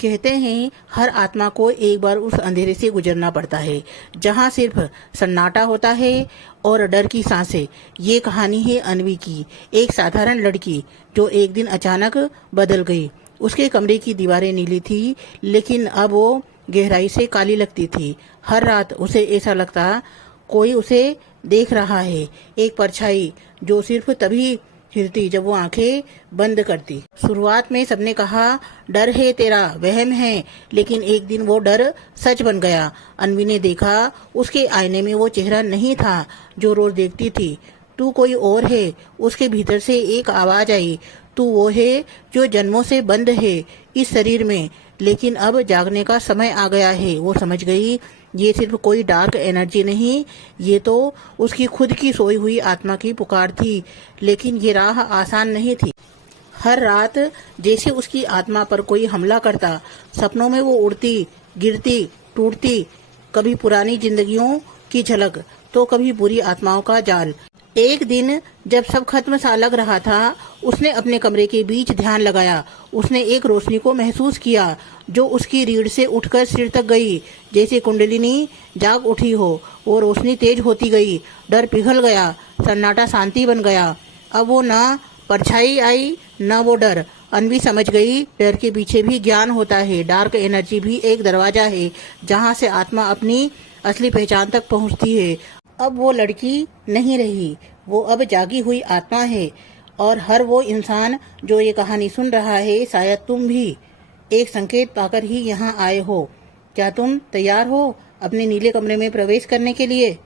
कहते हैं हर आत्मा को एक बार उस अंधेरे से गुजरना पड़ता है जहाँ सिर्फ सन्नाटा होता है और डर की सांसें। ये कहानी है अन्वी की, एक साधारण लड़की जो एक दिन अचानक बदल गई। उसके कमरे की दीवारें नीली थी, लेकिन अब वो गहराई से काली लगती थी। हर रात उसे ऐसा लगता कोई उसे देख रहा है, एक परछाई जो सिर्फ तभी हिलती जब वो आंखें बंद करती। शुरुआत में सबने कहा डर है तेरा, वहम है, लेकिन एक दिन वो डर सच बन गया। अन्वी ने देखा उसके आईने में वो चेहरा नहीं था जो रोज देखती थी। तू कोई और है। उसके भीतर से एक आवाज आई, तू वो है जो जन्मों से बंद है इस शरीर में, लेकिन अब जागने का समय आ गया है। वो समझ गई ये सिर्फ कोई डार्क एनर्जी नहीं, ये तो उसकी खुद की सोई हुई आत्मा की पुकार थी। लेकिन ये राह आसान नहीं थी। हर रात जैसे उसकी आत्मा पर कोई हमला करता, सपनों में वो उड़ती, गिरती, टूटती, कभी पुरानी जिंदगियों की झलक तो कभी बुरी आत्माओं का जाल। एक दिन जब सब खत्म सा लग रहा था, उसने अपने कमरे के बीच ध्यान लगाया। उसने एक रोशनी को महसूस किया जो उसकी रीढ़ से उठकर सिर तक गई, जैसे कुंडलिनी जाग उठी हो। वो रोशनी तेज होती गई, डर पिघल गया, सन्नाटा शांति बन गया। अब वो ना परछाई आई न वो डर। अन्वी समझ गई डर के पीछे भी ज्ञान होता है। डार्क एनर्जी भी एक दरवाजा है जहाँ से आत्मा अपनी असली पहचान तक पहुँचती है। अब वो लड़की नहीं रही, वो अब जागी हुई आत्मा है। और हर वो इंसान जो ये कहानी सुन रहा है, शायद तुम भी एक संकेत पाकर ही यहाँ आए हो। क्या तुम तैयार हो अपने नीले कमरे में प्रवेश करने के लिए?